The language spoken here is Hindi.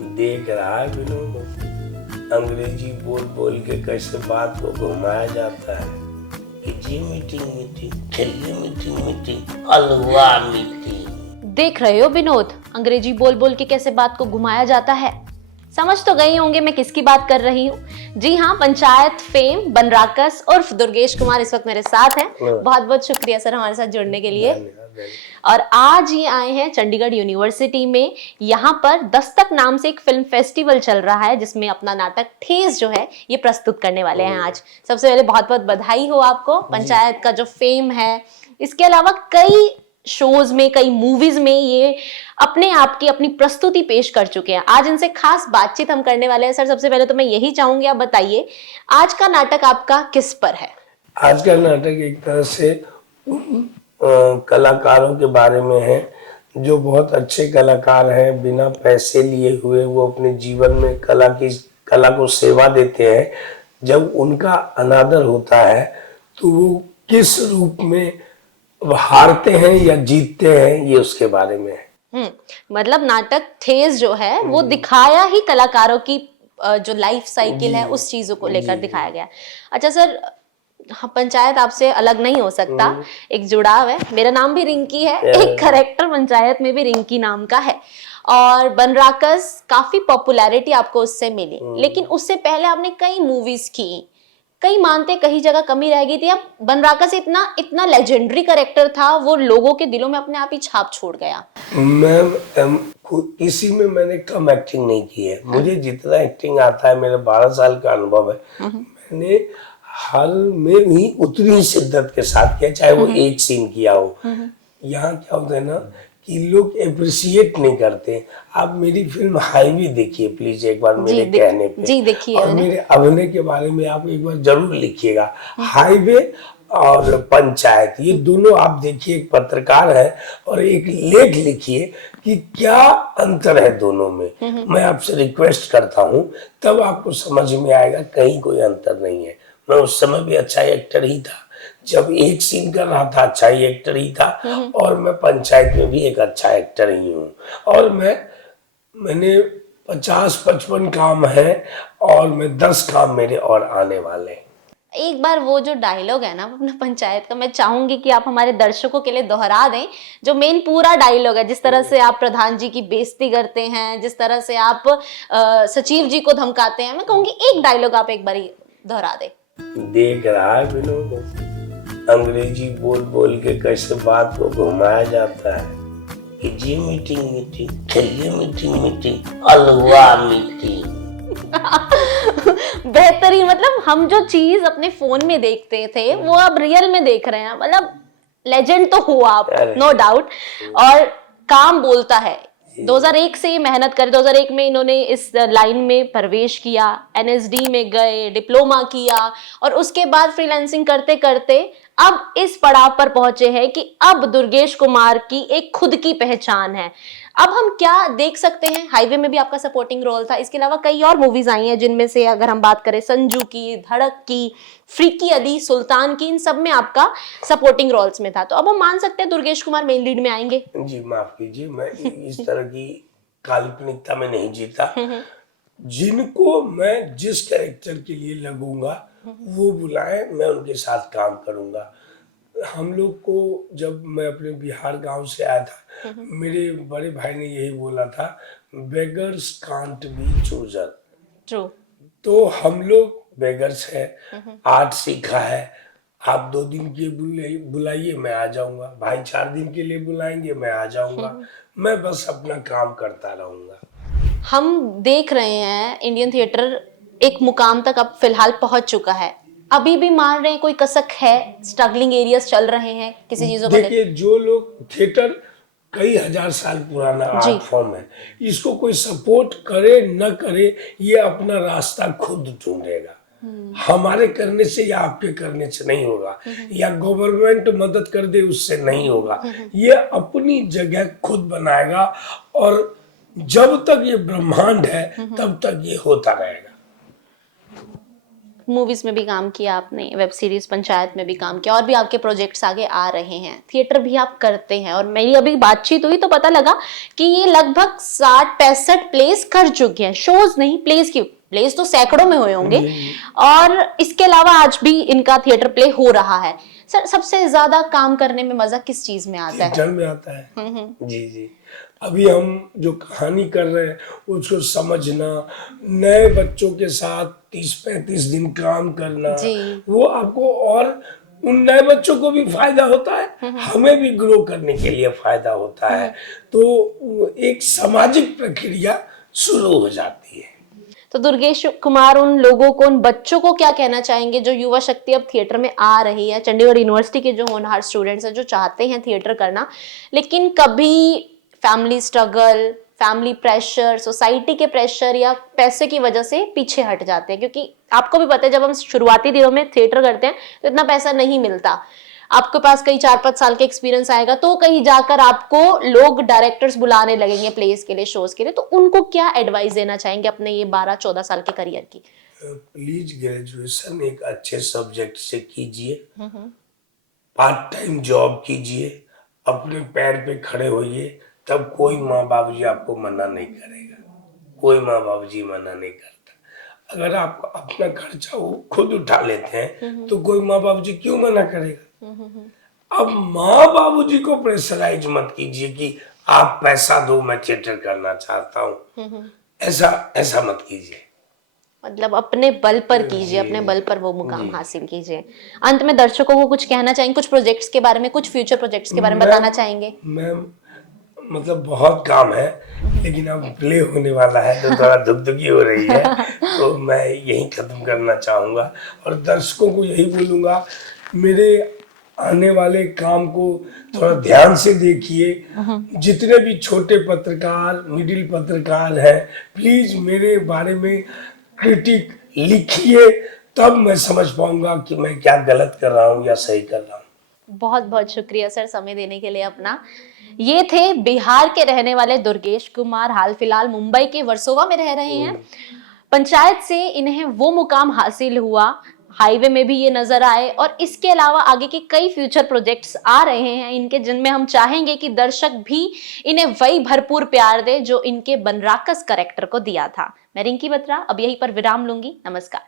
देख रहा है विनोद, अंग्रेजी बोल बोल के कैसे बात को घुमाया जाता है कि जी मीटिंग मीटिंग, खेलिए मीटिंग मीटिंग, हलवा मीटिंग। देख रहे हो विनोद, अंग्रेजी बोल बोल के कैसे बात को घुमाया जाता है। समझ तो गई होंगे मैं किसकी बात कर रही हूँ। जी हाँ, पंचायत फेम बनराकस उर्फ दुर्गेश कुमार इस वक्त मेरे साथ हैं। बहुत बहुत शुक्रिया सर हमारे साथ जुड़ने के लिए। और आज ये आए हैं चंडीगढ़ यूनिवर्सिटी में। यहाँ पर दस्तक नाम से एक फिल्म फेस्टिवल चल रहा है जिसमें अपना नाटक ठेस जो है ये प्रस्तुत करने वाले हैं आज। सबसे पहले बहुत बहुत बधाई हो आपको। पंचायत का जो फेम है, इसके अलावा कई शोज में, कई मूवीज में ये अपने आप की अपनी प्रस्तुति पेश कर चुके हैं। आज इनसे खास बातचीत हम करने वाले हैं। सर सबसे पहले तो मैं यही चाहूंगी, आप बताइए आज का नाटक आपका किस पर है? आज का नाटक एक तरह से कलाकारों के बारे में है जो बहुत अच्छे कलाकार हैं, बिना पैसे लिए हुए वो अपने जीवन में कला को सेवा देते हैं। जब उनका अनादर होता है तो वो किस रूप में हारते हैं या जीतते हैं, ये उसके बारे में है। मतलब नाटक ठेस जो है वो दिखाया ही कलाकारों की जो लाइफ साइकिल है उस चीजों को लेकर दिखाया गया। अच्छा सर, पंचायत आपसे अलग नहीं हो सकता, एक जुड़ाव है। मेरा नाम भी रिंकी है, एक कैरेक्टर पंचायत में भी रिंकी नाम का है। और बनराकस काफी पॉपुलैरिटी आपको उससे मिली, लेकिन उससे पहले आपने कई मूवीज की। कई मानते कहीं जगह कमी रह गई थी। अब बनराकस इतना लेजेंडरी कैरेक्टर था, वो लोगों के दिलों में अपने आप ही छाप छोड़ गया। इसी में मैंने कम एक्टिंग नहीं की है। मुझे जितना एक्टिंग आता है, मेरा 12 साल का अनुभव है, मैंने हाल में भी उतनी ही शिद्दत के साथ किया, चाहे वो एक सीन किया हो। यहाँ क्या होता है ना कि लोग अप्रिशिएट नहीं करते। आप मेरी फिल्म हाईवे देखिए प्लीज एक बार मेरे कहने पे। जी देखिए, और मेरे अभिनय के बारे में आप एक बार जरूर लिखिएगा। हाईवे और पंचायत, ये दोनों आप देखिए, एक पत्रकार है और एक लेख लिखिए कि क्या अंतर है दोनों में। मैं आपसे रिक्वेस्ट करता हूँ, तब आपको समझ में आएगा कहीं कोई अंतर नहीं है। मैं उस समय भी अच्छा एक्टर ही था, जब एक सीन कर रहा था अच्छा ही एक्टर ही था, और मैं पंचायत में भी एक अच्छा एक्टर ही हूँ। और मैंने 50-55 काम है और मैं 10 काम मेरे और आने वाले हैं। एक बार वो जो डायलॉग है ना अपना पंचायत का, मैं चाहूंगी कि आप हमारे दर्शकों के लिए दोहरा दें, जो मेन पूरा डायलॉग है। जिस तरह से आप प्रधान जी की बेइज्जती करते हैं, जिस तरह से आप सचिव जी को धमकाते हैं, मैं कहूंगी एक डायलॉग आप एक बार दोहरा दें। देख रहा है विनोद, अंग्रेजी बोल बोल के कैसे बात को घुमाया जाता है कि जी मीटिंग मीटिंग, खेलिए मीटिंग मीटिंग, हलवा मीटिंग। बेहतरीन। मतलब हम जो चीज अपने फोन में देखते थे वो अब रियल में देख रहे हैं। मतलब लेजेंड तो हुआ आप, नो डाउट। और काम बोलता है। 2001 से ये मेहनत कर, 2001 में इन्होंने इस लाइन में प्रवेश किया, एनएसडी में गए, डिप्लोमा किया, और उसके बाद फ्रीलांसिंग करते करते अब इस पड़ाव पर पहुंचे हैं कि अब दुर्गेश कुमार की एक खुद की पहचान है। अब हम क्या देख सकते हैं? हाईवे में भी आपका सपोर्टिंग रोल था, इसके अलावा कई और मूवीज आई हैं जिनमें से अगर हम बात करें संजू की, धड़क की, फ्रीकी अली, सुल्तान की, इन सब में आपका सपोर्टिंग रोल्स में था। तो अब हम मान सकते हैं दुर्गेश कुमार मेन लीड में आएंगे? जी माफ कीजिए, मैं इस तरह की काल्पनिकता में नहीं जीता। जिनको मैं जिस कैरेक्टर के लिए लगूंगा वो बुलाएं, मैं उनके साथ काम करूंगा। हम लोग को, जब मैं अपने बिहार गांव से आया था, मेरे बड़े भाई ने यही बोला था, beggars can't be chooser. True. तो हम लोग बेगर्स हैं, आर्ट सीखा है। आप 2 दिन के बुलाइए मैं आ जाऊंगा, भाई 4 दिन के लिए बुलाएंगे मैं आ जाऊंगा। मैं बस अपना काम करता रहूंगा। हम देख रहे हैं इंडियन थिएटर एक मुकाम तक अब फिलहाल पहुंच चुका है। अभी भी मान रहे हैं कोई कसक है, स्ट्रगलिंग एरियाज चल रहे हैं किसी चीजों को लेकर? देखिए, जो लोग, थिएटर कई हजार साल पुराना आर्ट फॉर्म है, इसको कोई सपोर्ट करे न करे, ये अपना रास्ता खुद ढूंढेगा। हमारे करने से या आपके करने से नहीं होगा, या गवर्नमेंट मदद कर दे उससे नहीं होगा। ये अपनी जगह खुद बनाएगा, और जब तक ये ब्रह्मांड है तब तक ये होता रहेगा। मूवीज में भी काम किया आपने, वेब सीरीज पंचायत में भी काम किया, और भी आपके प्रोजेक्ट्स आगे आ रहे हैं, थिएटर भी आप करते हैं, और मेरी अभी बातचीत हुई तो पता लगा कि ये लगभग 60-65 प्लेस कर चुके हैं, शोज नहीं प्लेस की, प्लेस तो सैकड़ों में हुए होंगे, और इसके अलावा आज भी इनका थिएटर प्ले हो रहा है। सर, सबसे ज्यादा काम करने में मजा किस चीज में आता है? थिएटर में आता है। जी जी। अभी हम जो कहानी कर रहे हैं उसको समझना, नए बच्चों के साथ 30-35 दिन काम करना, वो आपको और उन नए बच्चों को भी फायदा होता है, हमें भी ग्रो करने के लिए फायदा होता है। तो एक सामाजिक प्रक्रिया शुरू हो जाती है। तो दुर्गेश कुमार उन लोगों को, उन बच्चों को क्या कहना चाहेंगे जो युवा शक्ति अब थिएटर में आ रही है, चंडीगढ़ यूनिवर्सिटी के जो होनहार स्टूडेंट्स हैं जो चाहते हैं थिएटर करना, लेकिन कभी family struggle, family pressure, society के प्रेशर या पैसे की वजह से पीछे हट जाते हैं? क्योंकि आपको भी पता है जब हम शुरुआती दिनों में थिएटर करते हैं तो इतना पैसा नहीं मिलता, आपके पास कई 4-5 साल का एक्सपीरियंस आएगा तो कहीं जाकर आपको लोग डायरेक्टर्स बुलाने लगेंगे प्लेस के लिए, शोज के लिए, तो उनको क्या एडवाइस देना चाहेंगे अपने ये 12-14 साल के करियर की? प्लीज ग्रेजुएशन एक अच्छे सब्जेक्ट से कीजिए, पार्ट टाइम जॉब कीजिए, अपने पैर पे खड़े होइए, तब कोई माँ बाप जी आपको मना नहीं करेगा, कोई माँ बाप जी मना नहीं करता। अगर आप अपना खर्चा वो खुद उठा लेते हैं तो कोई माँ बाप जी क्यों मना करेगा? अब माँ बाबूजी को प्रेशराइज मत कीजिए कि आप पैसा दो मैं थिएटर करना चाहता हूँ, ऐसा मत कीजिए। मतलब अपने बल पर कीजिए, अपने बल पर वो मुकाम हासिल कीजिए। अंत में दर्शकों को कुछ कहना चाहेंगे, कुछ प्रोजेक्ट्स के बारे में, कुछ फ्यूचर प्रोजेक्ट्स के बारे में बताना चाहेंगे? मैम मतलब बहुत काम है, लेकिन अब प्ले होने वाला है तो थोड़ा दुखदुखी हो रही है, तो मैं यही खत्म करना चाहूंगा और दर्शकों को यही बोलूंगा, मेरे आने वाले काम को थोड़ा ध्यान से देखिए। जितने भी छोटे पत्रकार, मिडिल पत्रकार हैं, प्लीज मेरे बारे में क्रिटिक लिखिए, तब मैं समझ पाऊंगा कि मैं क्या गलत कर रहा हूँ या सही कर रहा हूँ। बहुत बहुत शुक्रिया सर समय देने के लिए अपना। ये थे बिहार के रहने वाले दुर्गेश कुमार, हाल फिलहाल मुंबई के वर्सोवा में रह रहे हैं। पंचायत से इन्हें वो मुकाम हासिल हुआ, हाईवे में भी ये नजर आए, और इसके अलावा आगे के कई फ्यूचर प्रोजेक्ट्स आ रहे हैं इनके, जिनमें हम चाहेंगे कि दर्शक भी इन्हें वही भरपूर प्यार दे जो इनके बनराकस कैरेक्टर को दिया था। मैं रिंकी बत्रा अब यहीं पर विराम लूंगी। नमस्कार।